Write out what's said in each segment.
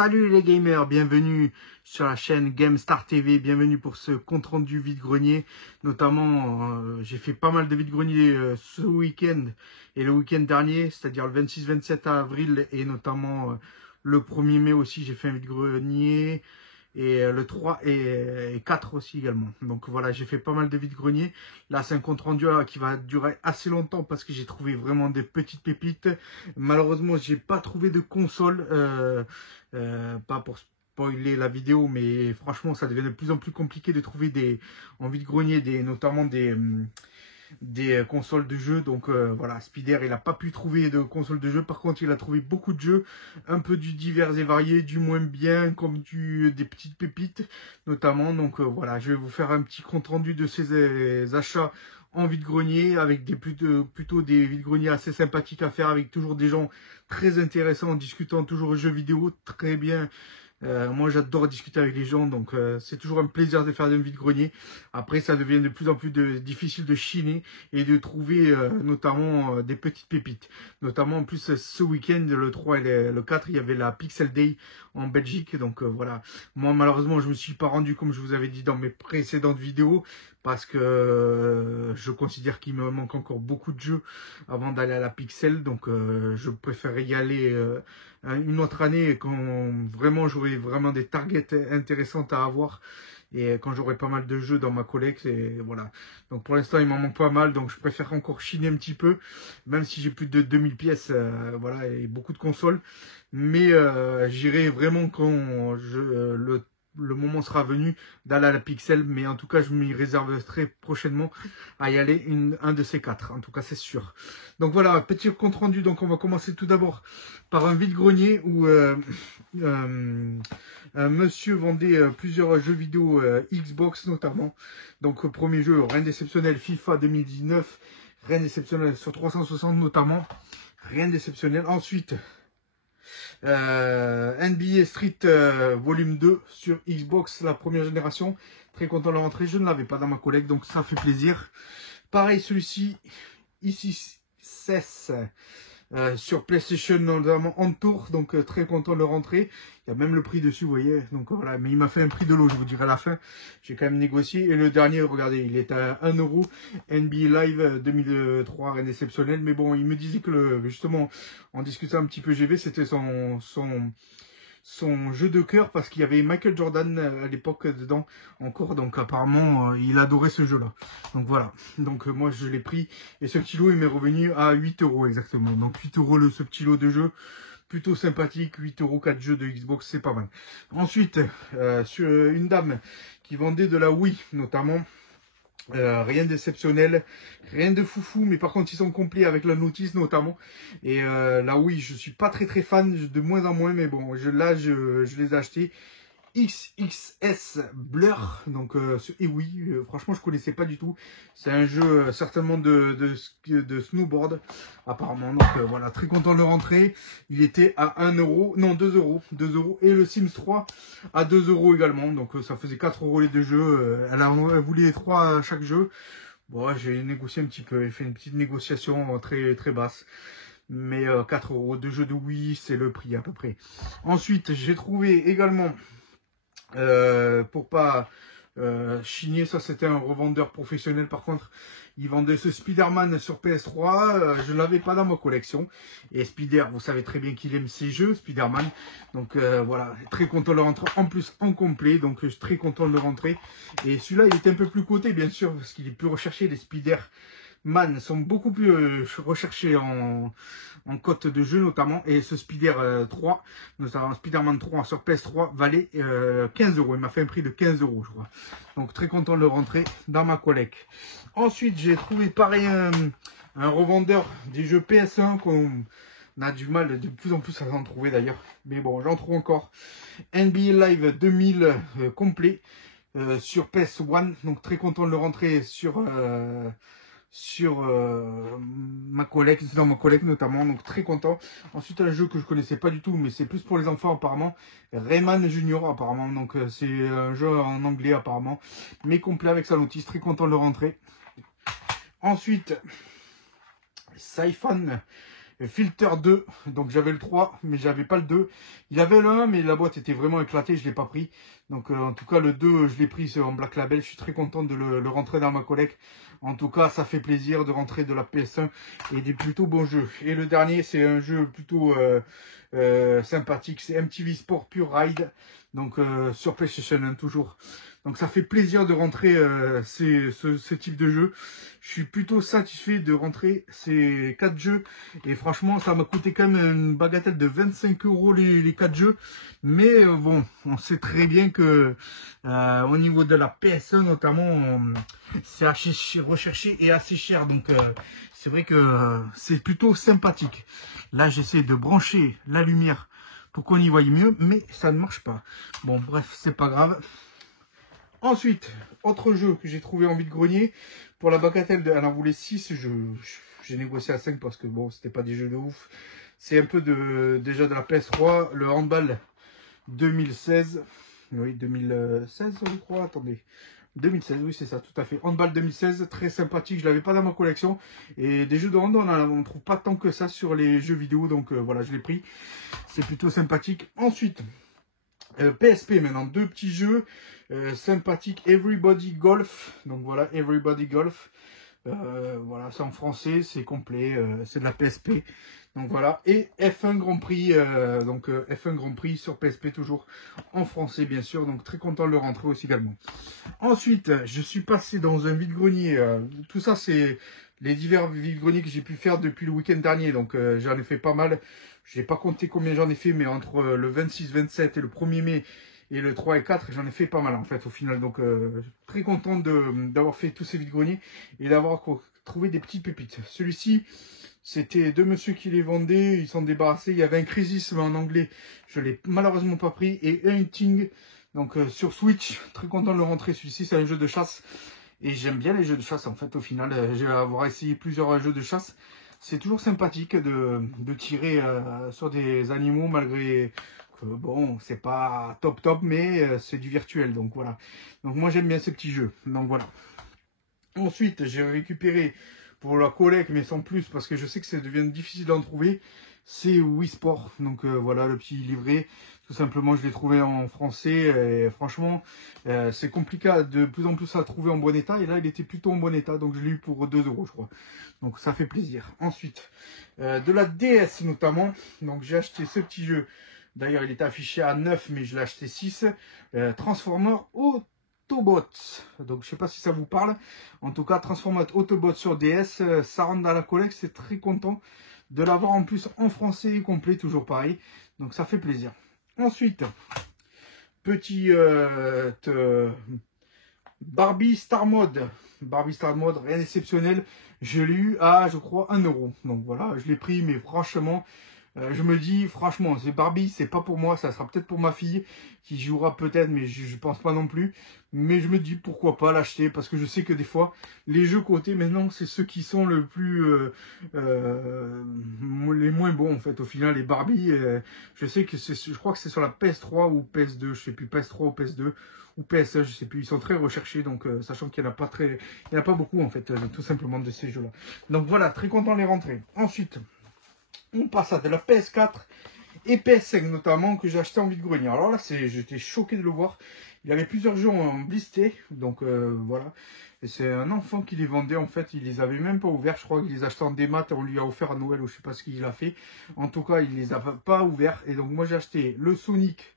Salut les gamers, bienvenue sur la chaîne GameStar TV, bienvenue pour ce compte rendu vide-grenier. Notamment, j'ai fait pas mal de vide-grenier ce week-end et le week-end dernier, c'est-à-dire le 26-27 avril et notamment le 1er mai aussi, j'ai fait un vide-grenier. Et le 3 et 4 aussi également. Donc voilà, j'ai fait pas mal de vide-grenier. Là, c'est un compte rendu qui va durer assez longtemps parce que j'ai trouvé vraiment des petites pépites. Malheureusement, j'ai pas trouvé de console. Pas pour spoiler la vidéo, mais franchement, ça devient de plus en plus compliqué de trouver en vide-grenier, notamment des consoles de jeux. Donc voilà, Spider il n'a pas pu trouver de console de jeu. Par contre, il a trouvé beaucoup de jeux, un peu du divers et varié, du moins bien, comme des petites pépites notamment. Donc voilà, je vais vous faire un petit compte rendu de ces achats en vide-grenier avec plutôt des vide-greniers assez sympathiques à faire, avec toujours des gens très intéressants en discutant toujours jeux vidéo très bien. Moi j'adore discuter avec les gens, donc c'est toujours un plaisir de faire des vide-grenier. Après ça devient de plus en plus difficile de chiner et de trouver notamment des petites pépites. Notamment en plus ce week-end, le 3 et le 4, il y avait la Pixel Day en Belgique. Donc voilà, moi malheureusement je me suis pas rendu comme je vous avais dit dans mes précédentes vidéos, parce que je considère qu'il me manque encore beaucoup de jeux avant d'aller à la Pixel. Donc je préférerais y aller une autre année quand vraiment j'aurai vraiment des targets intéressantes à avoir et quand j'aurai pas mal de jeux dans ma collecte. Et voilà, donc pour l'instant il m'en manque pas mal, donc je préfère encore chiner un petit peu, même si j'ai plus de 2000 pièces, voilà, et beaucoup de consoles. Mais j'irai vraiment quand le moment sera venu d'aller à la Pixel, mais en tout cas je m'y réserverai prochainement à y aller un de ces quatre, en tout cas c'est sûr. Donc voilà, petit compte rendu. Donc on va commencer tout d'abord par un vide-grenier où un monsieur vendait plusieurs jeux vidéo Xbox notamment. Donc premier jeu, rien d'exceptionnel, FIFA 2019, rien d'exceptionnel sur 360 notamment, rien d'exceptionnel. Ensuite NBA Street volume 2 sur Xbox, la première génération. Très content de la rentrée, je ne l'avais pas dans ma collecte, donc ça fait plaisir. Pareil, celui-ci, ici cesse sur PlayStation, notamment en tour, donc très content de le rentrer. Il y a même le prix dessus, vous voyez. Donc voilà, mais il m'a fait un prix de l'eau, je vous dirai à la fin. J'ai quand même négocié. Et le dernier, regardez, il est à 1 €. NBA Live 2003, rien d'exceptionnel. Mais bon, il me disait que justement, en discutant un petit peu GV, c'était son jeu de cœur, parce qu'il y avait Michael Jordan à l'époque dedans encore. Donc apparemment, il adorait ce jeu-là. Donc voilà. Donc moi, je l'ai pris. Et ce petit lot, il m'est revenu à 8 € exactement. Donc 8 € ce petit lot de jeu. Plutôt sympathique, 8 €, 4 jeux de Xbox, c'est pas mal. Ensuite, sur une dame qui vendait de la Wii, notamment. Rien d'exceptionnel, rien de foufou, mais par contre ils sont complets avec la notice notamment. Et là oui, je suis pas très fan, de moins en moins, mais bon, là je les ai achetés. XXS Blur, donc et oui, franchement je connaissais pas du tout. C'est un jeu certainement de snowboard apparemment. Donc voilà, très content de le rentrer. Il était à 1 €, non 2 €, 2 €, et le Sims 3 à 2 € également. Donc ça faisait 4 € les deux jeux. Elle voulait les 3 à chaque jeu. Bon, j'ai négocié un petit peu, j'ai fait une petite négociation très basse. Mais 4 €, deux jeux de Wii, c'est le prix à peu près. Ensuite, j'ai trouvé également, pour pas chigner, ça c'était un revendeur professionnel. Par contre, il vendait ce Spider-Man sur PS3. Je ne l'avais pas dans ma collection. Et Spider, vous savez très bien qu'il aime ces jeux, Spider-Man. Donc voilà, très content de le rentrer. En plus, en complet. Donc je suis très content de le rentrer. Et celui-là, il est un peu plus coté, bien sûr, parce qu'il est plus recherché. Les Spider-Man sont beaucoup plus recherchés en cote de jeu notamment. Et ce Spider 3, notamment Spider-Man 3 sur PS3, valait 15 €. Il m'a fait un prix de 15 € je crois. Donc très content de le rentrer dans ma collecte. Ensuite j'ai trouvé pareil un revendeur des jeux PS1 qu'on a du mal de plus en plus à en trouver d'ailleurs. Mais bon, j'en trouve encore. NBA Live 2000 complet sur PS1. Donc très content de le rentrer sur ma collecte, dans ma collecte notamment, donc très content. Ensuite un jeu que je connaissais pas du tout, mais c'est plus pour les enfants apparemment, Rayman Junior apparemment. Donc c'est un jeu en anglais apparemment, mais complet avec sa notice, très content de le rentrer. Ensuite Siphon Filter 2, donc j'avais le 3, mais j'avais pas le 2. Il y avait le 1, mais la boîte était vraiment éclatée, je l'ai pas pris. Donc en tout cas le 2, je l'ai pris en Black Label, je suis très content de le rentrer dans ma collecte. En tout cas, ça fait plaisir de rentrer de la PS1 et des plutôt bons jeux. Et le dernier, c'est un jeu plutôt sympathique, c'est MTV Sport Pure Ride, donc sur PlayStation 1 toujours. Donc ça fait plaisir de rentrer ce type de jeu. Je suis plutôt satisfait de rentrer ces 4 jeux. Et franchement, ça m'a coûté quand même une bagatelle de 25 € les 4 jeux. Mais bon, on sait très bien que au niveau de la PS1 notamment, c'est assez recherché et assez cher. Donc c'est vrai que c'est plutôt sympathique. Là, j'essaie de brancher la lumière pour qu'on y voie mieux, mais ça ne marche pas. Bon, bref, c'est pas grave. Ensuite, autre jeu que j'ai trouvé en vide-grenier, pour la bagatelle de... Elle en voulait 6, j'ai négocié à 5 parce que bon, c'était pas des jeux de ouf. C'est un peu déjà de la PS3, le handball 2016. Oui, 2016, je crois, attendez. 2016, oui, c'est ça, tout à fait. Handball 2016, très sympathique, je l'avais pas dans ma collection. Et des jeux de hand, on ne trouve pas tant que ça sur les jeux vidéo, donc voilà, je l'ai pris. C'est plutôt sympathique. Ensuite... PSP maintenant, 2 petits jeux sympathiques, Everybody Golf, donc voilà, Everybody Golf, voilà, c'est en français, c'est complet, c'est de la PSP, donc voilà, et F1 Grand Prix, F1 Grand Prix sur PSP, toujours en français bien sûr, donc très content de le rentrer aussi également. Ensuite, je suis passé dans un vide-grenier, tout ça c'est les divers vide-greniers que j'ai pu faire depuis le week-end dernier, donc j'en ai fait pas mal. Je n'ai pas compté combien j'en ai fait, mais entre le 26, 27 et le 1er mai et le 3 et 4, j'en ai fait pas mal en fait au final. Donc très content d'avoir fait tous ces vide-greniers et d'avoir trouvé des petites pépites. Celui-ci, c'était 2 messieurs qui les vendaient, ils s'en débarrassaient. Il y avait un Crisis en anglais, je ne l'ai malheureusement pas pris. Et un Hunting, donc sur Switch, très content de le rentrer. Celui-ci, c'est un jeu de chasse. Et j'aime bien les jeux de chasse en fait au final. J'ai avoir essayé plusieurs jeux de chasse. C'est toujours sympathique de tirer sur des animaux malgré que bon, c'est pas top mais c'est du virtuel, donc voilà. Donc moi j'aime bien ces petits jeux, donc voilà. Ensuite j'ai récupéré pour la collecte, mais sans plus parce que je sais que ça devient difficile d'en trouver, c'est Wii Sport, donc voilà le petit livret. Tout simplement, je l'ai trouvé en français et franchement, c'est compliqué de plus en plus à trouver en bon état. Et là, il était plutôt en bon état, donc je l'ai eu pour 2 €, je crois. Donc ça fait plaisir. Ensuite, de la DS notamment, donc j'ai acheté ce petit jeu. D'ailleurs, il était affiché à 9, mais je l'ai acheté 6. Transformer Autobots. Donc je sais pas si ça vous parle. En tout cas, Transformer Autobots sur DS, ça rentre dans la collecte. C'est très content de l'avoir en plus en français et complet, toujours pareil. Donc ça fait plaisir. Ensuite, petit Barbie Star Mode. Barbie Star Mode, rien d'exceptionnel. Je l'ai eu à, je crois, 1 €. Donc voilà, je l'ai pris, mais franchement, je me dis, franchement, c'est Barbie, c'est pas pour moi. Ça sera peut-être pour ma fille, qui jouera peut-être, mais je pense pas non plus. Mais je me dis, pourquoi pas l'acheter, parce que je sais que des fois, les jeux cotés, maintenant, c'est ceux qui sont le plus... les moins bons, en fait. Au final, les Barbie, je sais que je crois que c'est sur la PS3 ou PS2, je sais plus, PS3 ou PS2 ou PS1, je sais plus, ils sont très recherchés, donc sachant qu'il n'y en a pas il n'y en a pas beaucoup en fait, tout simplement de ces jeux-là. Donc voilà, très content de les rentrer. Ensuite, on passe à de la PS4 et PS5 notamment que j'ai acheté en vide-grenier. Alors là, j'étais choqué de le voir. Il avait plusieurs jeux en blister, donc voilà. Et c'est un enfant qui les vendait en fait, il les avait même pas ouverts. Je crois qu'il les achetait en démat et on lui a offert à Noël ou je sais pas ce qu'il a fait. En tout cas, il les a pas ouverts. Et donc moi j'ai acheté le Sonic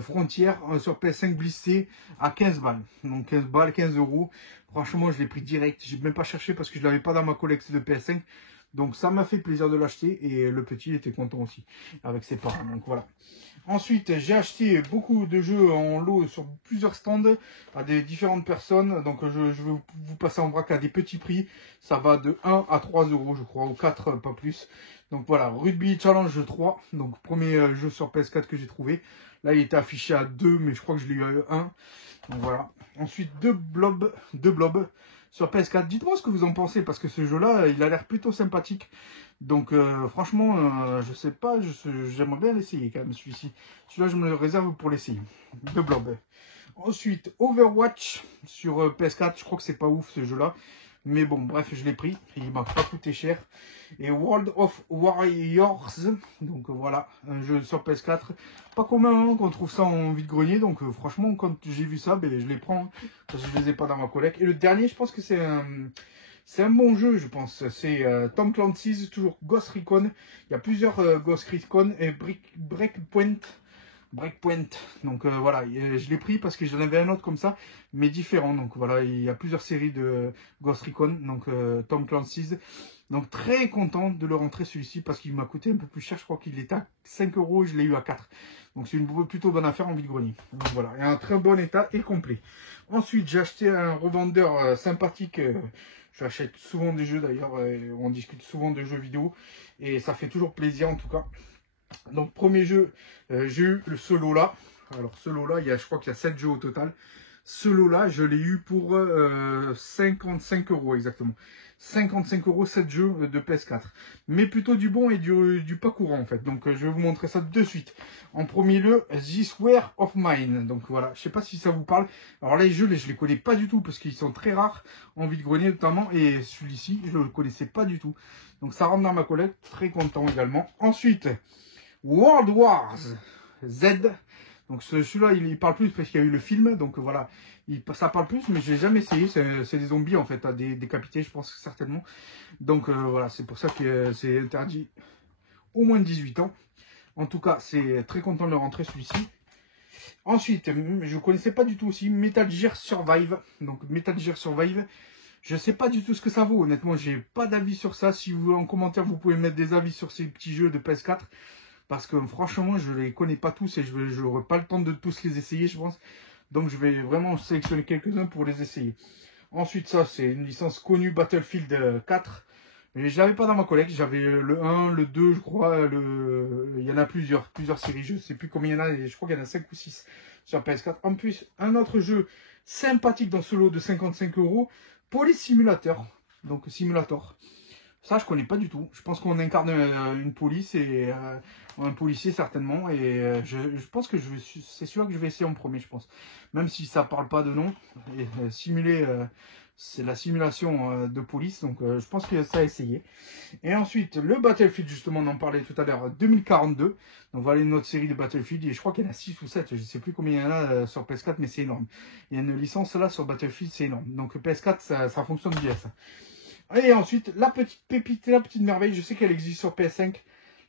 Frontier sur PS5 blissé à 15 balles. Donc 15 balles, 15 €. Franchement, je l'ai pris direct. J'ai même pas cherché parce que je l'avais pas dans ma collection de PS5. Donc ça m'a fait plaisir de l'acheter et le petit il était content aussi avec ses parents. Donc voilà. Ensuite, j'ai acheté beaucoup de jeux en lot sur plusieurs stands à des différentes personnes. Donc je vais vous passer en vrac à des petits prix. Ça va de 1 à 3 € je crois, ou 4, pas plus. Donc voilà, Rugby Challenge 3. Donc premier jeu sur PS4 que j'ai trouvé. Là il était affiché à 2, mais je crois que je l'ai eu à 1. Donc voilà. Ensuite, deux blobs sur PS4. Dites-moi ce que vous en pensez, parce que ce jeu-là, il a l'air plutôt sympathique. Donc franchement, je sais pas, j'aimerais bien l'essayer quand même celui-ci. Celui-là, je me le réserve pour l'essayer. Deux blobs. Ensuite, Overwatch sur PS4. Je crois que c'est pas ouf ce jeu-là. Mais bon, bref, je l'ai pris. Il m'a pas coûté cher. Et World of Warriors. Donc voilà, un jeu sur PS4. Pas commun hein, qu'on trouve ça en vide-grenier. Donc franchement, quand j'ai vu ça, ben, je les prends. Hein, parce que je les ai pas dans ma collecte. Et le dernier, je pense que c'est un bon jeu, je pense. C'est Tom Clancy's, toujours Ghost Recon. Il y a plusieurs Ghost Recon et Breakpoint. Donc voilà, je l'ai pris parce que j'en avais un autre comme ça, mais différent. Donc voilà, il y a plusieurs séries de Ghost Recon, donc Tom Clancy's. Donc très content de le rentrer celui-ci parce qu'il m'a coûté un peu plus cher. Je crois qu'il était à 5 € et je l'ai eu à 4. Donc c'est une plutôt bonne affaire en vide-grenier. Donc voilà, et un très bon état et complet. Ensuite, j'ai acheté un revendeur sympathique. J'achète souvent des jeux d'ailleurs, on discute souvent de jeux vidéo et ça fait toujours plaisir en tout cas. Donc premier jeu, j'ai eu le solo là. Alors solo là, je crois qu'il y a 7 jeux au total. Ce lot-là, je l'ai eu pour 55 € exactement. 55 €, 7 jeux de PS4. Mais plutôt du bon et du pas courant en fait. Donc je vais vous montrer ça de suite. En premier lieu, This War of Mine. Donc voilà, je sais pas si ça vous parle. Alors là, les jeux, je les connais pas du tout parce qu'ils sont très rares en vide-grenier notamment. Et celui-ci, je ne le connaissais pas du tout. Donc ça rentre dans ma collecte. Très content également. Ensuite, World Wars Z. Donc celui-là, il parle plus parce qu'il y a eu le film. Donc voilà, ça parle plus, mais je l'ai jamais essayé. C'est des zombies en fait, à décapiter, je pense certainement. Donc voilà, c'est pour ça que c'est interdit au moins de 18 ans. En tout cas, c'est très content de le rentrer celui-ci. Ensuite, je ne connaissais pas du tout aussi Metal Gear Survive. Donc Metal Gear Survive. Je ne sais pas du tout ce que ça vaut. Honnêtement, j'ai pas d'avis sur ça. Si vous voulez en commentaire, vous pouvez mettre des avis sur ces petits jeux de PS4. Parce que franchement, je ne les connais pas tous et je n'aurai pas le temps de tous les essayer, je pense. Donc je vais vraiment sélectionner quelques-uns pour les essayer. Ensuite, ça, c'est une licence connue, Battlefield 4. Mais je l'avais pas dans ma collecte. J'avais le 1, le 2, je crois. Il y en a plusieurs séries. Je ne sais plus combien il y en a. Je crois qu'il y en a 5 ou 6 sur PS4. En plus, un autre jeu sympathique dans ce lot de 55 €. Police Simulator. Donc, Simulator. Ça, je connais pas du tout. Je pense qu'on incarne une police et un policier certainement. Et je pense que c'est celui-là que je vais essayer en premier, je pense. Même si ça parle pas de nom. Et, simuler, c'est la simulation de police. Donc, je pense que ça a essayé. Et ensuite, le Battlefield, justement, on en parlait tout à l'heure, 2042. Donc, voilà une autre série de Battlefield. Et je crois qu'il y en a 6 ou 7. Je ne sais plus combien il y en a sur PS4, mais c'est énorme. Il y a une licence là sur Battlefield, c'est énorme. Donc, PS4, ça fonctionne bien, ça. Et ensuite, la petite pépite, la petite merveille, je sais qu'elle existe sur PS5.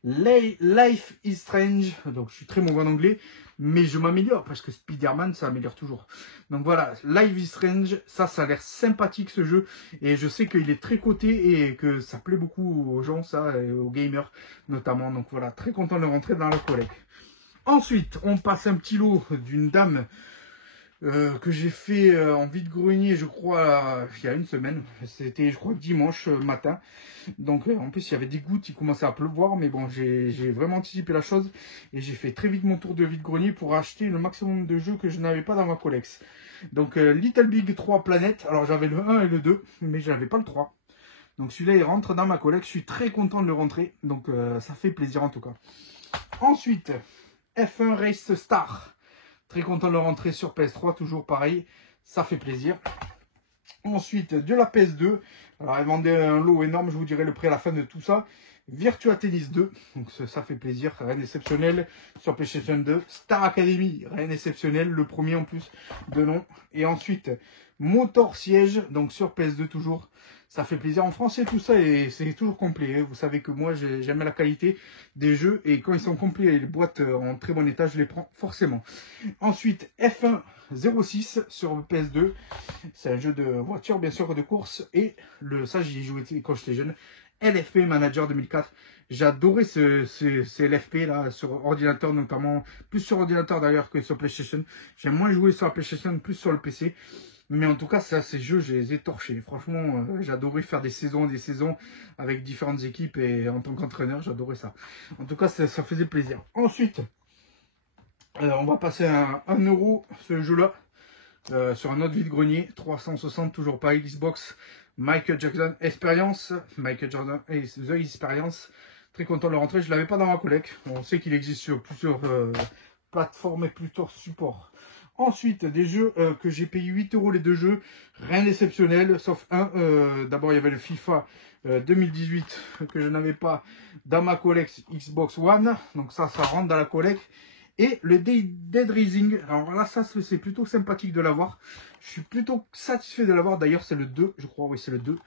Life is Strange. Donc, je suis très mauvais en anglais, mais je m'améliore parce que Spider-Man, ça améliore toujours. Donc voilà, Life is Strange, ça a l'air sympathique ce jeu. Et je sais qu'il est très coté et que ça plaît beaucoup aux gens, ça, et aux gamers notamment. Donc voilà, très content de le rentrer dans la collecte. Ensuite, on passe un petit lot d'une dame que j'ai fait en vide-grenier, je crois, il y a une semaine. C'était, je crois, dimanche matin. Donc, en plus, il y avait des gouttes, il commençait à pleuvoir. Mais bon, j'ai vraiment anticipé la chose. Et j'ai fait très vite mon tour de vide-grenier pour acheter le maximum de jeux que je n'avais pas dans ma collection. Donc, Little Big 3 Planètes. Alors, j'avais le 1 et le 2, mais je n'avais pas le 3. Donc, celui-là, il rentre dans ma collection. Je suis très content de le rentrer. Donc, ça fait plaisir en tout cas. Ensuite, F1 Race Star. Très content de le rentrer sur PS3, toujours pareil, ça fait plaisir. Ensuite, de la PS2, alors elle vendait un lot énorme, je vous dirai le prix à la fin de tout ça. Virtua Tennis 2, donc ça fait plaisir, rien exceptionnel sur PlayStation 2. Star Academy, rien exceptionnel, le premier en plus de nom. Et ensuite, Motor Siege, donc sur PS2 toujours. Ça fait plaisir en français tout ça et c'est toujours complet. Hein. Vous savez que moi j'aime la qualité des jeux et quand ils sont complets et les boîtes en très bon état, je les prends forcément. Ensuite F1 06 sur PS2. C'est un jeu de voiture bien sûr de course et ça j'y ai joué quand j'étais jeune. LFP Manager 2004. J'adorais ces LFP là sur ordinateur notamment, plus sur ordinateur d'ailleurs que sur PlayStation. J'aime moins jouer sur la PlayStation, plus sur le PC. Mais en tout cas, ces jeux, je les ai torchés. Franchement, j'adorais faire des saisons et des saisons avec différentes équipes et en tant qu'entraîneur, j'adorais ça. En tout cas, ça faisait plaisir. Ensuite, on va passer à 1 € ce jeu-là sur un autre vide-grenier. 360, toujours pas Xbox. Michael Jackson Experience. Michael Jordan et The Experience. Très content de le rentrer. Je ne l'avais pas dans ma collecte. On sait qu'il existe sur plusieurs plateformes et plusieurs supports. Ensuite, des jeux que j'ai payé 8 € les deux jeux. Rien d'exceptionnel, sauf un. D'abord, il y avait le FIFA 2018 que je n'avais pas dans ma collecte Xbox One. Donc ça rentre dans la collecte. Et le Dead Rising. Alors là, ça, c'est plutôt sympathique de l'avoir. Je suis plutôt satisfait de l'avoir. D'ailleurs, c'est le 2, je crois. Oui, c'est le 2.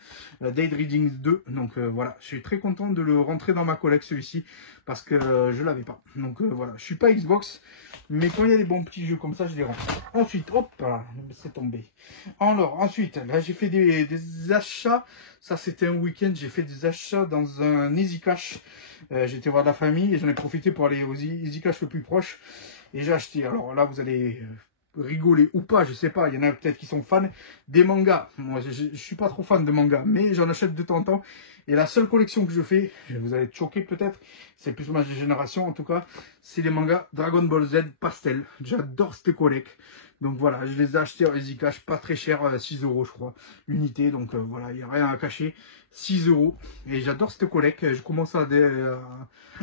Dead Rising 2. Donc voilà, je suis très content de le rentrer dans ma collecte, celui-ci. Parce que je ne l'avais pas. Donc voilà, je suis pas Xbox. Mais quand il y a des bons petits jeux comme ça, je les rentre. Ensuite, hop, là, c'est tombé. Alors, ensuite, là, j'ai fait des achats. Ça, c'était un week-end. J'ai fait des achats dans un Easy Cash. J'étais voir la famille et j'en ai profité pour aller aux Easy Cash le plus proche. Et j'ai acheté. Alors là, vous allez rigoler ou pas, je sais pas. Il y en a peut-être qui sont fans des mangas. Moi, je suis pas trop fan de mangas, mais j'en achète de temps en temps. Et la seule collection que je fais, vous allez être choqués peut-être, c'est plus ma génération en tout cas, c'est les mangas Dragon Ball Z Pastel. J'adore cette collecte. Donc voilà, je les ai achetés en Easy Cash, pas très cher, 6 € je crois, unité. Donc voilà, il n'y a rien à cacher, 6 €. Et j'adore cette collecte, je commence à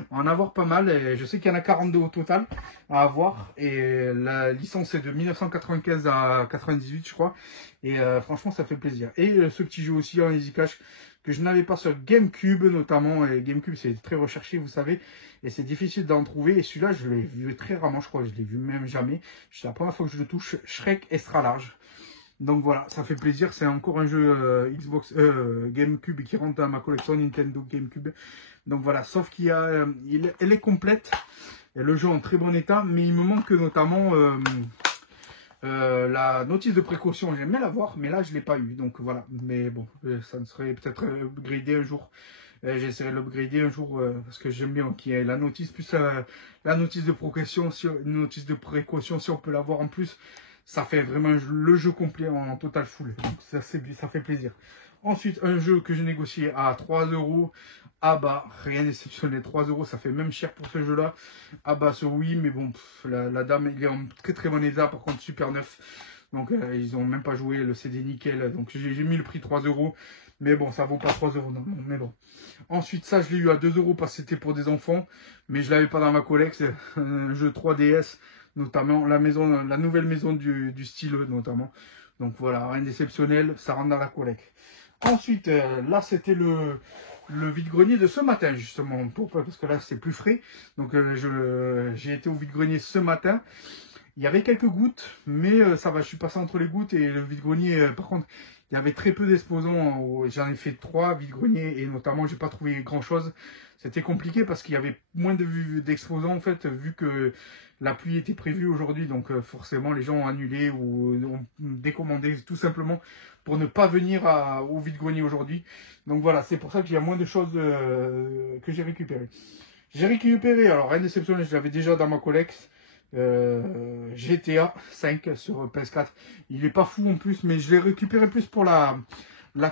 en avoir pas mal. Et je sais qu'il y en a 42 au total à avoir. Et la licence est de 1995 à 98 je crois. Et franchement, ça fait plaisir. Et ce petit jeu aussi en Easy Cash, que je n'avais pas sur GameCube notamment. Et GameCube, c'est très recherché, vous savez. Et c'est difficile d'en trouver. Et celui-là, je l'ai vu très rarement, je crois. Je l'ai vu même jamais. C'est la première fois que je le touche. Shrek Extra Large. Donc voilà, ça fait plaisir. C'est encore un jeu Xbox GameCube qui rentre dans ma collection Nintendo GameCube. Donc voilà, sauf qu'il y a, elle est complète. Et le jeu en très bon état. Mais il me manque notamment la notice de précaution. J'aimais l'avoir, mais là, je ne l'ai pas eu. Donc voilà. Mais bon, ça ne serait peut-être upgradé un jour. J'essaierai de l'upgrader un jour parce que j'aime bien qu'il y ait la notice plus la notice de précaution. Si on peut l'avoir en plus, ça fait vraiment le jeu complet en total full. Donc ça fait plaisir. Ensuite, un jeu que j'ai négocié à 3 €. Ah bah, rien d'exceptionnel. 3 €, ça fait même cher pour ce jeu-là. Ah bah, sur Wii, mais bon, la dame, il est en très très bon état. Par contre, super neuf. Donc, ils ont même pas joué, le CD nickel. Donc, j'ai mis le prix 3 €. Mais bon, ça vaut pas 3 € non, mais bon. Ensuite, ça, je l'ai eu à 2 € parce que c'était pour des enfants. Mais je l'avais pas dans ma collecte. C'est un jeu 3DS, notamment la nouvelle maison du style, notamment. Donc voilà, rien d'exceptionnel, ça rentre dans la collecte. Ensuite, là, c'était le vide-grenier de ce matin, justement. Parce que là, c'est plus frais. Donc, j'ai été au vide-grenier ce matin. Il y avait quelques gouttes, mais ça va, je suis passé entre les gouttes et le vide-grenier, par contre, il y avait très peu d'exposants. J'en ai fait 3 vide-greniers et notamment, j'ai pas trouvé grand-chose. C'était compliqué parce qu'il y avait moins d'exposants, en fait, vu que la pluie était prévue aujourd'hui. Donc, forcément, les gens ont annulé ou ont décommandé tout simplement pour ne pas venir au vide-grenier aujourd'hui. Donc, voilà, c'est pour ça qu'il y a moins de choses que j'ai récupérées. J'ai récupéré, alors rien d'exceptionnel, je l'avais déjà dans ma collecte. GTA 5 sur PS4. Il est pas fou en plus, mais je l'ai récupéré plus pour la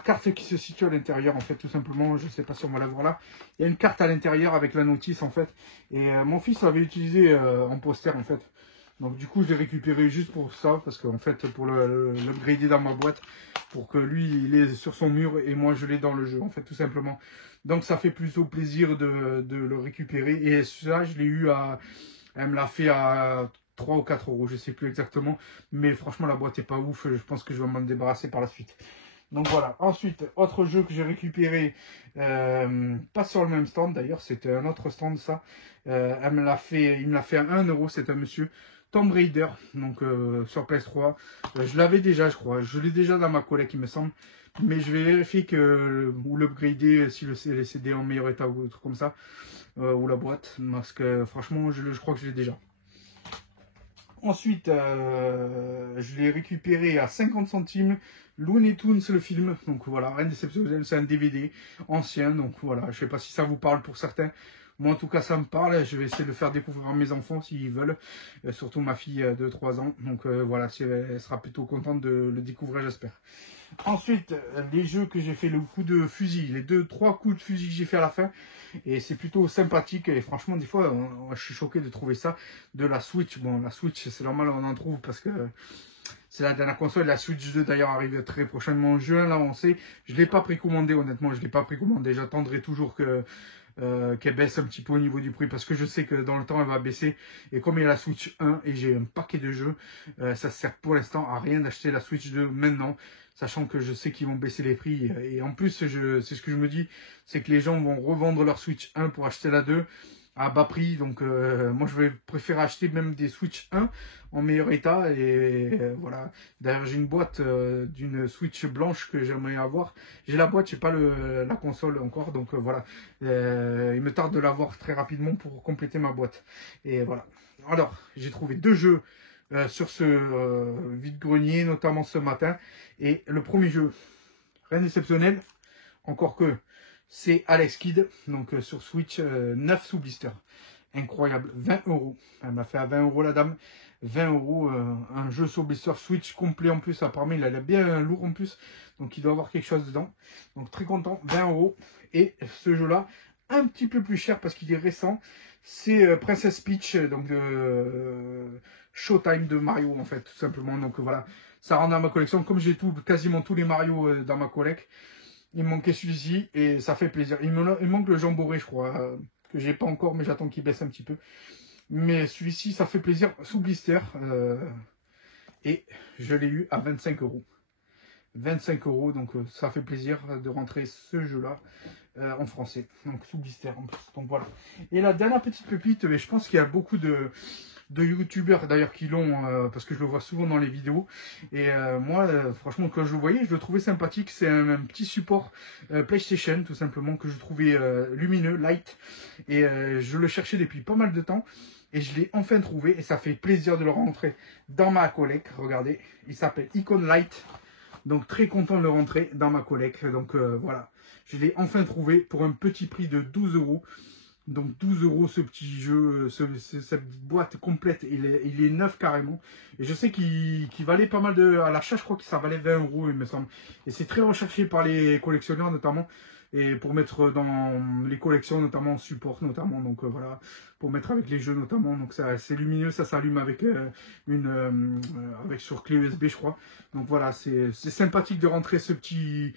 carte qui se situe à l'intérieur, en fait, tout simplement. Je sais pas si on va la voir là. Il y a une carte à l'intérieur avec la notice, en fait. Et mon fils l'avait utilisé en poster, en fait. Donc du coup, je l'ai récupéré juste pour ça, parce qu'en fait, pour l'upgrader dans ma boîte, pour que lui, il est sur son mur et moi, je l'ai dans le jeu, en fait, tout simplement. Donc ça fait plutôt plaisir de le récupérer. Et ça, je l'ai eu elle me l'a fait à 3 ou 4 €, je ne sais plus exactement. Mais franchement, la boîte est pas ouf. Je pense que je vais m'en débarrasser par la suite. Donc voilà. Ensuite, autre jeu que j'ai récupéré, pas sur le même stand d'ailleurs, c'était un autre stand ça. Il me l'a fait à 1 €, c'est un monsieur. Tomb Raider, donc sur PS3. Je l'avais déjà, je crois. Je l'ai déjà dans ma collecte, il me semble. Mais je vais vérifier ou l'upgrader si les CD est en meilleur état ou autre comme ça. Ou la boîte. Parce que franchement, je crois que je l'ai déjà. Ensuite, je l'ai récupéré à 50 centimes. Looney Tunes, le film. Donc voilà, rien d'exceptionnel. C'est un DVD ancien. Donc voilà, je sais pas si ça vous parle pour certains. Moi, en tout cas, ça me parle. Je vais essayer de le faire découvrir à mes enfants s'ils veulent. Surtout ma fille de 3 ans. Donc voilà, elle sera plutôt contente de le découvrir, j'espère. Ensuite, les jeux que j'ai fait, le coup de fusil. Les 2-3 coups de fusil que j'ai fait à la fin. Et c'est plutôt sympathique. Et franchement, des fois, je suis choqué de trouver ça. De la Switch. Bon, la Switch, c'est normal, on en trouve parce que c'est la dernière console. La Switch 2 d'ailleurs arrive très prochainement en juin. Là, on sait. Je ne l'ai pas précommandé, honnêtement. Je ne l'ai pas précommandé. J'attendrai toujours que qu'elle baisse un petit peu au niveau du prix, parce que je sais que dans le temps elle va baisser, et comme il y a la Switch 1 et j'ai un paquet de jeux, ça sert pour l'instant à rien d'acheter la Switch 2 maintenant, sachant que je sais qu'ils vont baisser les prix, et en plus c'est ce que je me dis, c'est que les gens vont revendre leur Switch 1 pour acheter la 2 à bas prix, donc moi je vais préférer acheter même des Switch 1 en meilleur état, et voilà. D'ailleurs j'ai une boîte d'une Switch blanche que j'aimerais avoir, j'ai la boîte, j'ai pas la console encore, donc voilà, il me tarde de l'avoir très rapidement pour compléter ma boîte, et voilà. Alors j'ai trouvé 2 jeux sur ce vide-grenier, notamment ce matin, et le premier jeu, rien d'exceptionnel, encore que c'est Alex Kidd, donc sur Switch, 9 sous blister. Incroyable, 20 €. Elle m'a fait à 20 € la dame. 20 €, un jeu sur blister Switch complet en plus. Apparemment, il a l'air bien lourd en plus. Donc, il doit avoir quelque chose dedans. Donc, très content, 20 €. Et ce jeu-là, un petit peu plus cher parce qu'il est récent. C'est Princess Peach, donc de Showtime de Mario, en fait, tout simplement. Donc, voilà, ça rentre dans ma collection. Comme j'ai quasiment tous les Mario dans ma collecte. Il me manquait celui-ci et ça fait plaisir. Il manque le Jamboree, je crois, que j'ai pas encore, mais j'attends qu'il baisse un petit peu. Mais celui-ci, ça fait plaisir sous blister. Et je l'ai eu à 25 €. 25 €, donc ça fait plaisir de rentrer ce jeu-là en français. Donc sous blister en plus. Donc voilà. Et la dernière petite pépite, mais je pense qu'il y a beaucoup de youtubeurs d'ailleurs qui l'ont, parce que je le vois souvent dans les vidéos, et moi franchement quand je le voyais je le trouvais sympathique. C'est un petit support PlayStation tout simplement que je trouvais lumineux, light, et je le cherchais depuis pas mal de temps et je l'ai enfin trouvé et ça fait plaisir de le rentrer dans ma collecte. Regardez, il s'appelle Icon Light, donc très content de le rentrer dans ma collecte. Donc voilà, je l'ai enfin trouvé pour un petit prix de 12 €. Donc 12 € ce petit jeu, cette boîte complète, il est neuf carrément. Et je sais qu'il valait pas mal à l'achat, je crois que ça valait 20 € il me semble. Et c'est très recherché par les collectionneurs notamment. Et pour mettre dans les collections notamment en support notamment. Donc voilà, pour mettre avec les jeux notamment. Donc c'est lumineux, ça s'allume avec sur clé USB je crois. Donc voilà, c'est sympathique de rentrer ce petit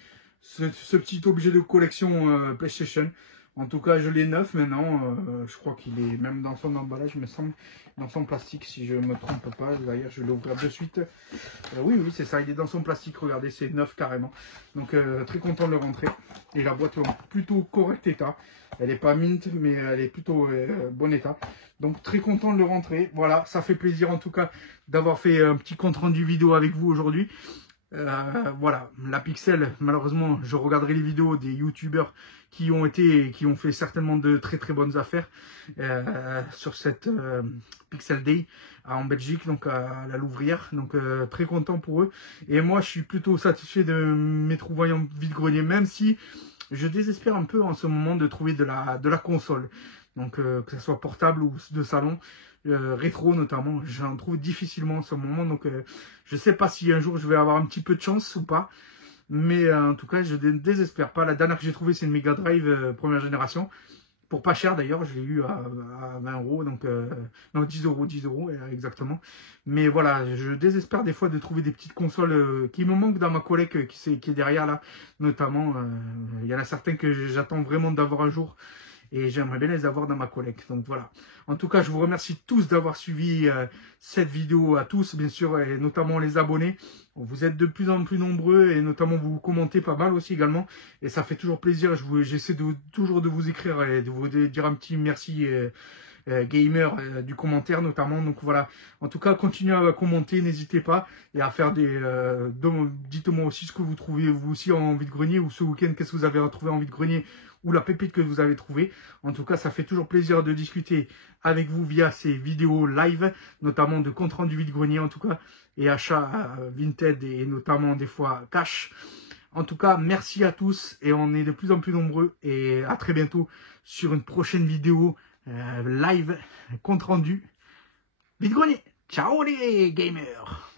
objet de collection PlayStation. En tout cas, je l'ai neuf maintenant. Je crois qu'il est même dans son emballage, il me semble, dans son plastique, si je ne me trompe pas. D'ailleurs, je vais l'ouvrir de suite. Oui, c'est ça, il est dans son plastique. Regardez, c'est neuf carrément. Donc, très content de le rentrer. Et la boîte est en plutôt correct état. Elle n'est pas mint, mais elle est plutôt bon état. Donc, très content de le rentrer. Voilà, ça fait plaisir en tout cas d'avoir fait un petit compte rendu vidéo avec vous aujourd'hui. Voilà, la Pixel, malheureusement, je regarderai les vidéos des youtubeurs qui ont fait certainement de très très bonnes affaires sur cette Pixel Day en Belgique, donc à la Louvrière. Donc très content pour eux. Et moi, je suis plutôt satisfait de mes trouvailles en vide-grenier, même si je désespère un peu en ce moment de trouver de la console. Donc que ce soit portable ou de salon. Rétro notamment, j'en trouve difficilement en ce moment, donc je sais pas si un jour je vais avoir un petit peu de chance ou pas, mais en tout cas je ne désespère pas. La dernière que j'ai trouvée c'est une Mega Drive première génération, pour pas cher d'ailleurs, je l'ai eu à 20 €, donc non 10 € exactement. Mais voilà, je désespère des fois de trouver des petites consoles qui me manquent dans ma collecte qui est derrière là, notamment il y en a certains que j'attends vraiment d'avoir un jour. Et j'aimerais bien les avoir dans ma collecte. Donc voilà. En tout cas, je vous remercie tous d'avoir suivi cette vidéo, à tous, bien sûr, et notamment les abonnés. Vous êtes de plus en plus nombreux et notamment vous commentez pas mal aussi également. Et ça fait toujours plaisir. J'essaie toujours de vous écrire et de vous dire un petit merci gamer du commentaire notamment. Donc voilà. En tout cas, continuez à commenter, n'hésitez pas. Et à faire dites-moi aussi ce que vous trouvez vous aussi en vide-grenier, ou ce week-end, qu'est-ce que vous avez trouvé en vide-grenier, ou la pépite que vous avez trouvée. En tout cas, ça fait toujours plaisir de discuter avec vous via ces vidéos live, notamment de compte rendu vide-grenier en tout cas, et achats Vinted et notamment des fois cash. En tout cas, merci à tous et on est de plus en plus nombreux, et à très bientôt sur une prochaine vidéo live compte rendu vide-grenier. Ciao les gamers!